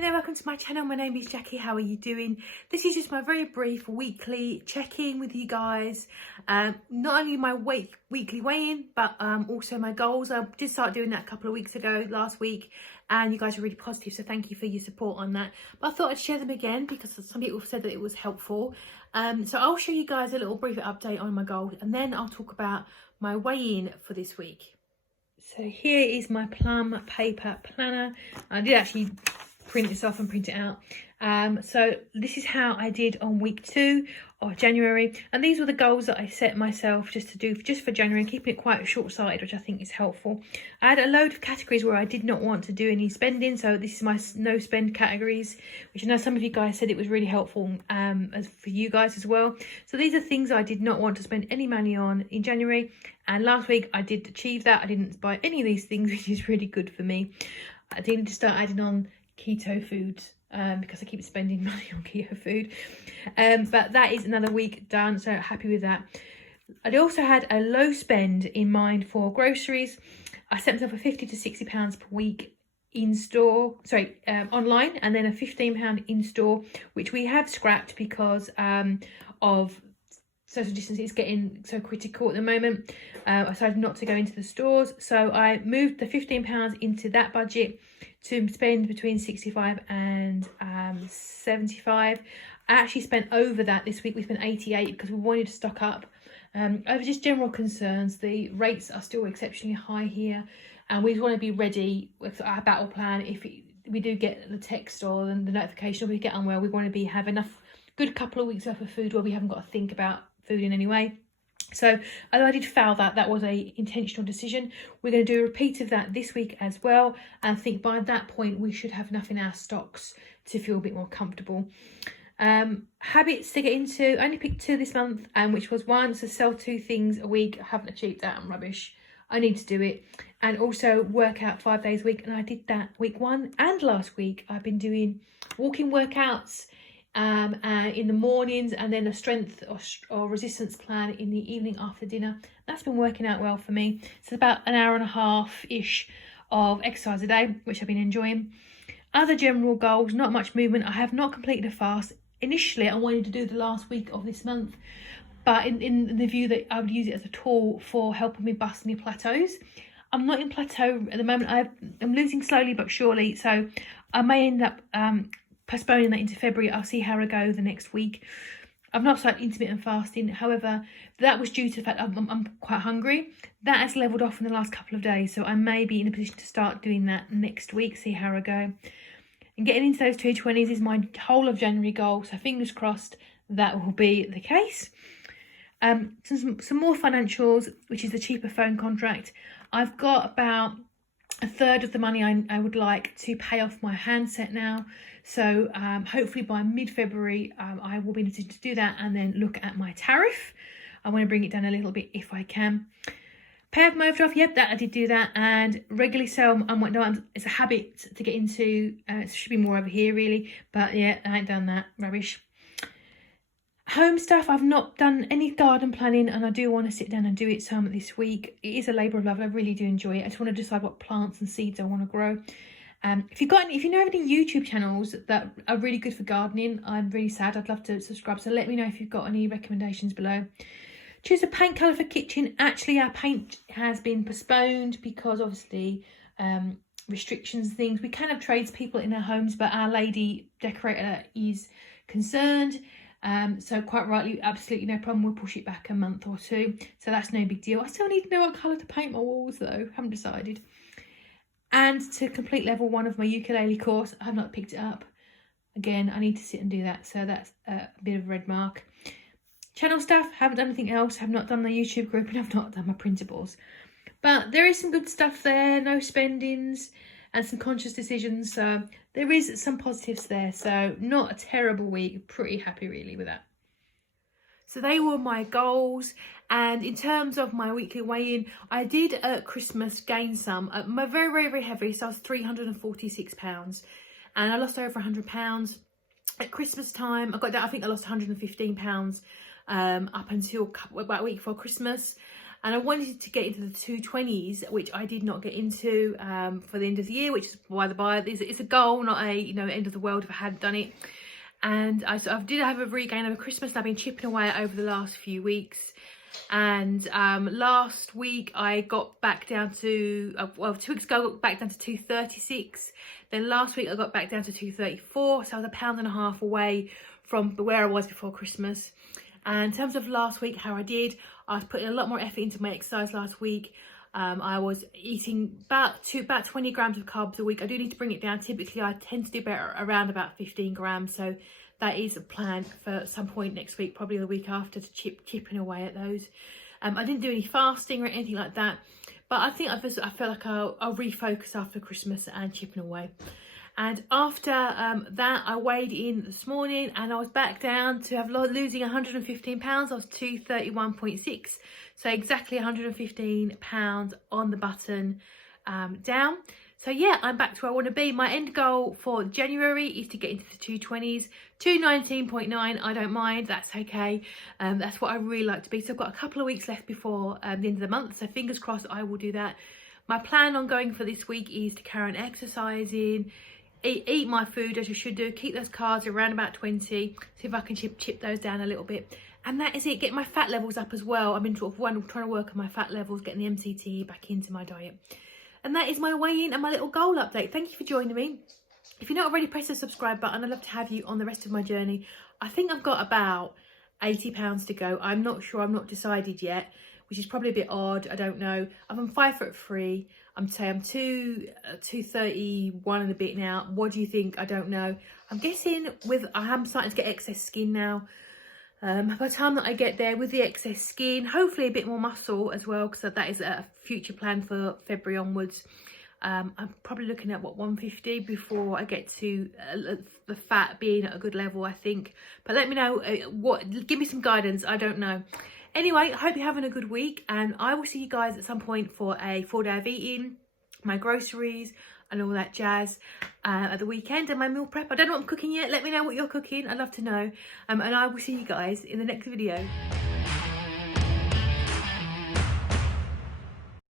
there, welcome to my channel. My name is Jackie. How are you doing? This is just my very brief weekly check-in with you guys. Not only my weekly weigh-in, but also my goals. I did start doing that a couple of weeks ago, last week, and you guys are really positive, so thank you for your support on that. But I thought I'd share them again because some people said that it was helpful. So I'll show you guys a little brief update on my goals, and then I'll talk about my weigh-in for this week. So here is my plum paper planner. I did actually print this off and print it out. So this is how I did on week 2 of January, and these were the goals that I set myself just to do just for January, and keeping it quite short-sighted, which I think is helpful. I had a load of categories where I did not want to do any spending, so this is my no spend categories, which I know some of you guys said it was really helpful as for you guys as well. So these are things I did not want to spend any money on in January, and last week I did achieve that. I didn't buy any of these things, which is really good for me. I did need to start adding on keto foods because I keep spending money on keto food, but that is another week done, so happy with that. I also had a low spend in mind for groceries. I set myself a £50 to £60 per week in store, online, and then a £15 in store, which we have scrapped because of social distancing is getting so critical at the moment. I decided not to go into the stores, so I moved the £15 into that budget to spend between 65 and 75. I actually spent over that this week. We spent 88 because we wanted to stock up over just general concerns. The rates are still exceptionally high here, and we want to be ready with our battle plan if we do get the text or the notification, or we get unwell. We want to have enough good couple of weeks worth of food where we haven't got to think about food in any way. So although I did foul that was a intentional decision. We're going to do a repeat of that this week as well, and I think by that point we should have enough in our stocks to feel a bit more comfortable. Habits to get into, I only picked 2 this month, which was one, to sell 2 things a week. I haven't achieved that, I'm rubbish. I need to do it. And also work out 5 days a week, and I did that week 1 and last week. I've been doing walking workouts in the mornings, and then a strength or resistance plan in the evening after dinner. That's been working out well for me. It's about an hour and a half ish of exercise a day, which I've been enjoying. Other general goals, not much movement. I have not completed a fast. Initially I wanted to do the last week of this month, but in the view that I would use it as a tool for helping me bust any plateaus. I'm not in plateau at the moment. I'm losing slowly but surely, so I may end up postponing that into February. I'll see how I go the next week. I've not started intermittent fasting, however, that was due to the fact that I'm quite hungry. That has levelled off in the last couple of days, so I may be in a position to start doing that next week, see how I go. And getting into those 220s is my whole of January goal, so fingers crossed that will be the case. Some more financials, which is the cheaper phone contract. I've got about a third of the money I would like to pay off my handset now. So hopefully by mid-February I will be in a position to do that, and then look at my tariff. I want to bring it down a little bit if I can. Pay off my overdraft, yep, that I did do that. And regularly sell unwind items. It's a habit to get into. It should be more over here really, but yeah, I ain't done that, rubbish. Home stuff, I've not done any garden planning, and I do want to sit down and do it some this week. It is a labour of love, I really do enjoy it. I just want to decide what plants and seeds I want to grow. If you know of any YouTube channels that are really good for gardening, I'm really sad. I'd love to subscribe, so let me know if you've got any recommendations below. Choose a paint colour for kitchen. Actually, our paint has been postponed because obviously restrictions and things. We can have tradespeople in our homes, but our lady decorator is concerned. So quite rightly, absolutely no problem. We'll push it back a month or 2. So that's no big deal. I still need to know what colour to paint my walls though. Haven't decided. And to complete level 1 of my ukulele course, I have not picked it up. Again, I need to sit and do that. So that's a bit of a red mark. Channel stuff, haven't done anything else. Have not done the YouTube group, and I've not done my printables. But there is some good stuff there. No spendings and some conscious decisions. So there is some positives there. So not a terrible week. Pretty happy really with that. So they were my goals, and in terms of my weekly weigh-in, I did at Christmas gain some. My very heavy, so I was £346, and I lost over £100 at Christmas time. I got that. I think I lost £115 up until about a week before Christmas. and I wanted to get into the 220s, which I did not get into for the end of the year, which is by the by. It's a goal, not a end of the world if I hadn't done it. And I did have a regain over Christmas, and I've been chipping away over the last few weeks. And last week I got back down to, well, 2 weeks ago I got back down to 236. Then last week I got back down to 234, so I was 1.5 pounds away from where I was before Christmas. And in terms of last week, how I did, I was putting a lot more effort into my exercise last week. I was eating about 20 grams of carbs a week. I do need to bring it down. Typically I tend to do better around about 15 grams, so that is a plan for some point next week, probably the week after, to chipping away at those. I didn't do any fasting or anything like that, but I think I feel like I'll refocus after Christmas and chipping away. And after that, I weighed in this morning, and I was back down to losing 115 pounds. I was 231.6, so exactly 115 pounds on the button down. So yeah, I'm back to where I want to be. My end goal for January is to get into the 220s, 219.9. I don't mind, that's okay. That's what I really like to be. So I've got a couple of weeks left before the end of the month, so fingers crossed I will do that. My plan on going for this week is to carry on exercising, eat my food as you should do, keep those carbs around about 20, see if I can chip those down a little bit. And that is it. Get my fat levels up as well. I've been trying to work on my fat levels, getting the MCT back into my diet. And that is my weigh-in and my little goal update. Thank you for joining me. If you're not already, press the subscribe button. I'd love to have you on the rest of my journey. I think I've got about 80 pounds to go. I'm not sure. I'm not decided yet, which is probably a bit odd. I don't know. I'm 5'3". I'm 231 and a bit now. What do you think? I don't know. I'm guessing I am starting to get excess skin now. By the time that I get there with the excess skin, hopefully a bit more muscle as well, because that is a future plan for February onwards. I'm probably looking at 150 before I get to the fat being at a good level, I think. But let me know give me some guidance. I don't know. Anyway, I hope you're having a good week, and I will see you guys at some point for a full day of eating, my groceries and all that jazz at the weekend, and my meal prep. I don't know what I'm cooking yet. Let me know what you're cooking. I'd love to know. And I will see you guys in the next video.